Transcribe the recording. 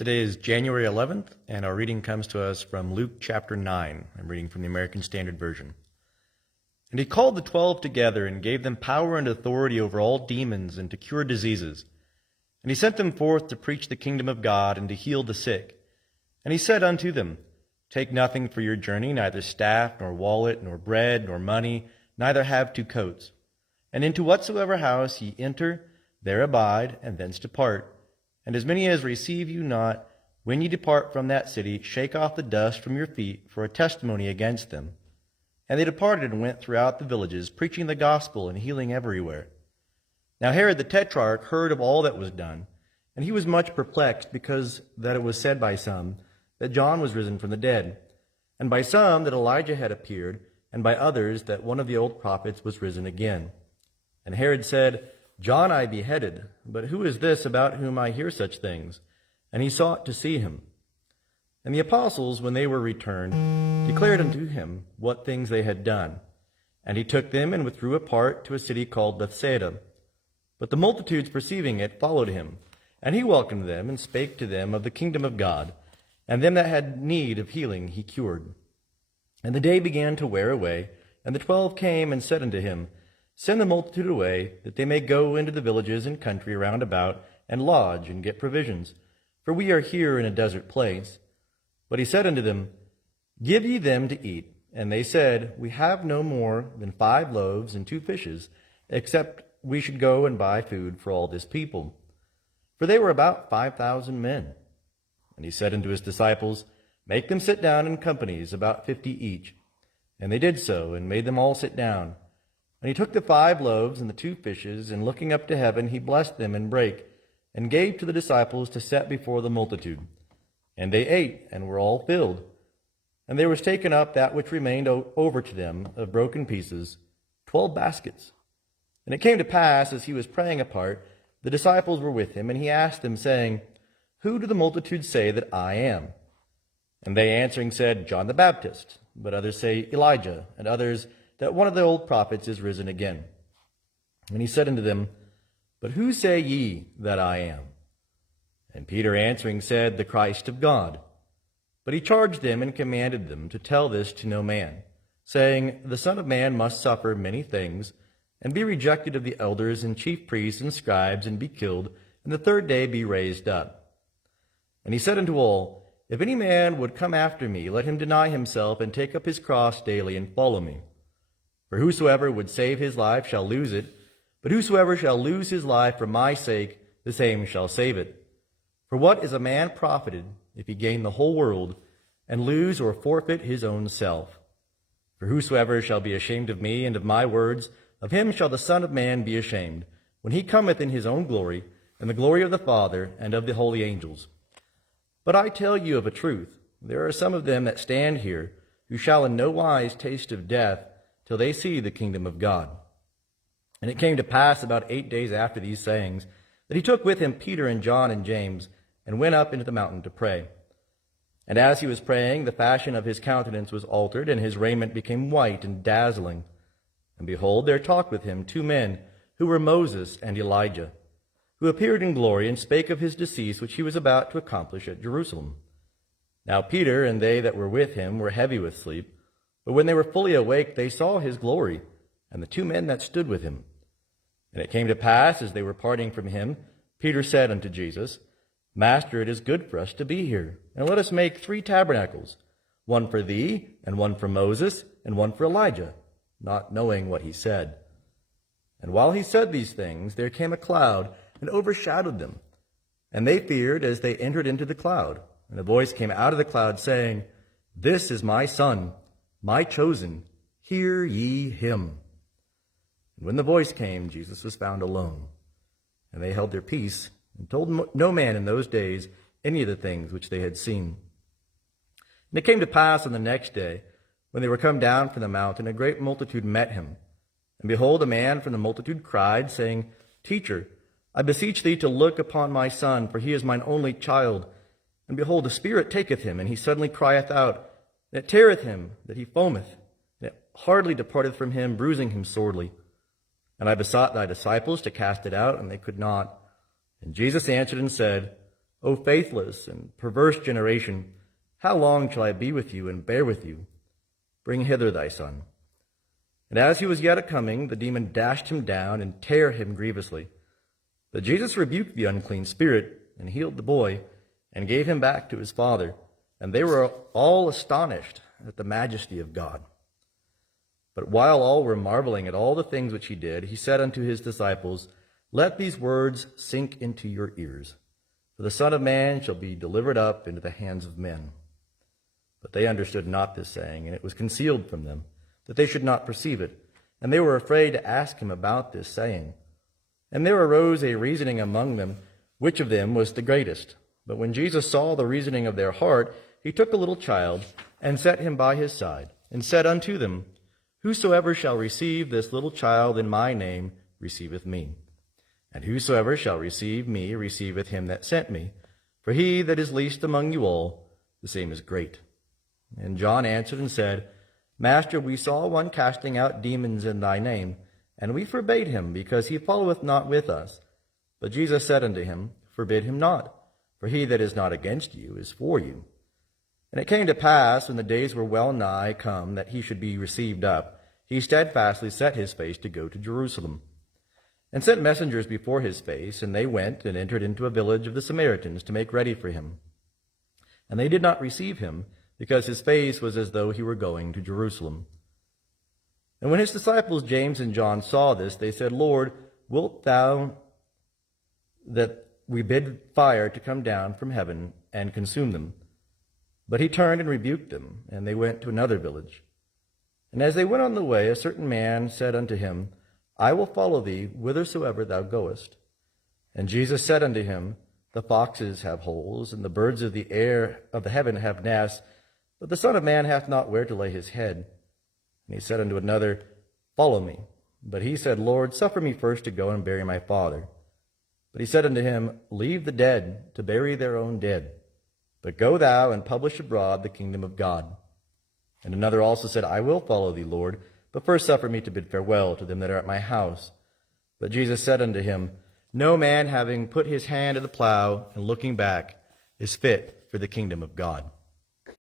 Today is January 11th, and our reading comes to us from Luke chapter 9. I'm reading from the American Standard Version. And he called the 12 together and gave them power and authority over all demons and to cure diseases. And he sent them forth to preach the kingdom of God and to heal the sick. And he said unto them, Take nothing for your journey, neither staff, nor wallet, nor bread, nor money, neither have 2 coats. And into whatsoever house ye enter, there abide, and thence depart. And as many as receive you not, when ye depart from that city, shake off the dust from your feet for a testimony against them. And they departed and went throughout the villages, preaching the gospel and healing everywhere. Now Herod the Tetrarch heard of all that was done, and he was much perplexed, because that it was said by some that John was risen from the dead, and by some that Elijah had appeared, and by others that one of the old prophets was risen again. And Herod said, John I beheaded, but who is this about whom I hear such things? And he sought to see him. And the apostles, when they were returned, declared unto him what things they had done. And he took them and withdrew apart to a city called Bethsaida. But the multitudes perceiving it followed him. And he welcomed them and spake to them of the kingdom of God. And them that had need of healing he cured. And the day began to wear away, and the 12 came and said unto him, Send the multitude away, that they may go into the villages and country round about, and lodge, and get provisions. For we are here in a desert place. But he said unto them, Give ye them to eat. And they said, We have no more than 5 loaves and 2 fishes, except we should go and buy food for all this people. For they were about 5,000 men. And he said unto his disciples, Make them sit down in companies, about 50 each. And they did so, and made them all sit down. And he took the 5 loaves and the 2 fishes, and looking up to heaven, he blessed them and brake, and gave to the disciples to set before the multitude. And they ate, and were all filled. And there was taken up that which remained over to them of broken pieces, 12 baskets. And it came to pass, as he was praying apart, the disciples were with him, and he asked them, saying, Who do the multitude say that I am? And they answering said, John the Baptist. But others say, Elijah, and others, that one of the old prophets is risen again. And he said unto them, But who say ye that I am? And Peter answering said, The Christ of God. But he charged them and commanded them to tell this to no man, saying, The Son of Man must suffer many things, and be rejected of the elders and chief priests and scribes, and be killed, and the 3rd day be raised up. And he said unto all, If any man would come after me, let him deny himself, and take up his cross daily, and follow me. For whosoever would save his life shall lose it, but whosoever shall lose his life for my sake, the same shall save it. For what is a man profited, if he gain the whole world, and lose or forfeit his own self? For whosoever shall be ashamed of me and of my words, of him shall the Son of Man be ashamed, when he cometh in his own glory, and the glory of the Father and of the holy angels. But I tell you of a truth, there are some of them that stand here, who shall in no wise taste of death, till they see the kingdom of God. And it came to pass about 8 days after these sayings, that he took with him Peter and John and James, and went up into the mountain to pray. And as he was praying, the fashion of his countenance was altered, and his raiment became white and dazzling. And behold, there talked with him 2 men, who were Moses and Elijah, who appeared in glory, and spake of his decease, which he was about to accomplish at Jerusalem. Now Peter and they that were with him were heavy with sleep, but when they were fully awake, they saw his glory, and the 2 men that stood with him. And it came to pass, as they were parting from him, Peter said unto Jesus, Master, it is good for us to be here, and let us make 3 tabernacles, one for thee, and one for Moses, and one for Elijah, not knowing what he said. And while he said these things, there came a cloud, and overshadowed them. And they feared as they entered into the cloud. And a voice came out of the cloud, saying, This is my Son, my chosen, hear ye him. And when the voice came, Jesus was found alone. And they held their peace, and told no man in those days any of the things which they had seen. And it came to pass on the next day, when they were come down from the mountain, a great multitude met him. And behold, a man from the multitude cried, saying, Teacher, I beseech thee to look upon my son, for he is mine only child. And behold, the Spirit taketh him, and he suddenly crieth out, and it teareth him, that he foameth, and it hardly departeth from him, bruising him sorely. And I besought thy disciples to cast it out, and they could not. And Jesus answered and said, O faithless and perverse generation, how long shall I be with you and bear with you? Bring hither thy son. And as he was yet a-coming, the demon dashed him down and tare him grievously. But Jesus rebuked the unclean spirit, and healed the boy, and gave him back to his father. And they were all astonished at the majesty of God. But while all were marveling at all the things which he did, he said unto his disciples, Let these words sink into your ears. For the Son of Man shall be delivered up into the hands of men. But they understood not this saying, and it was concealed from them, that they should not perceive it. And they were afraid to ask him about this saying. And there arose a reasoning among them, which of them was the greatest. But when Jesus saw the reasoning of their heart, he took a little child, and set him by his side, and said unto them, Whosoever shall receive this little child in my name receiveth me. And whosoever shall receive me receiveth him that sent me. For he that is least among you all, the same is great. And John answered and said, Master, we saw one casting out demons in thy name, and we forbade him, because he followeth not with us. But Jesus said unto him, Forbid him not, for he that is not against you is for you. And it came to pass, when the days were well nigh come that he should be received up, he steadfastly set his face to go to Jerusalem, and sent messengers before his face, and they went and entered into a village of the Samaritans to make ready for him. And they did not receive him, because his face was as though he were going to Jerusalem. And when his disciples James and John saw this, they said, Lord, wilt thou that we bid fire to come down from heaven and consume them? But he turned and rebuked them, and they went to another village. And as they went on the way, a certain man said unto him, I will follow thee whithersoever thou goest. And Jesus said unto him, The foxes have holes, and the birds of the air of the heaven have nests, but the Son of Man hath not where to lay his head. And he said unto another, Follow me. But he said, Lord, suffer me first to go and bury my father. But he said unto him, Leave the dead to bury their own dead. But go thou and publish abroad the kingdom of God. And another also said, I will follow thee, Lord, but first suffer me to bid farewell to them that are at my house. But Jesus said unto him, No man having put his hand to the plow and looking back is fit for the kingdom of God.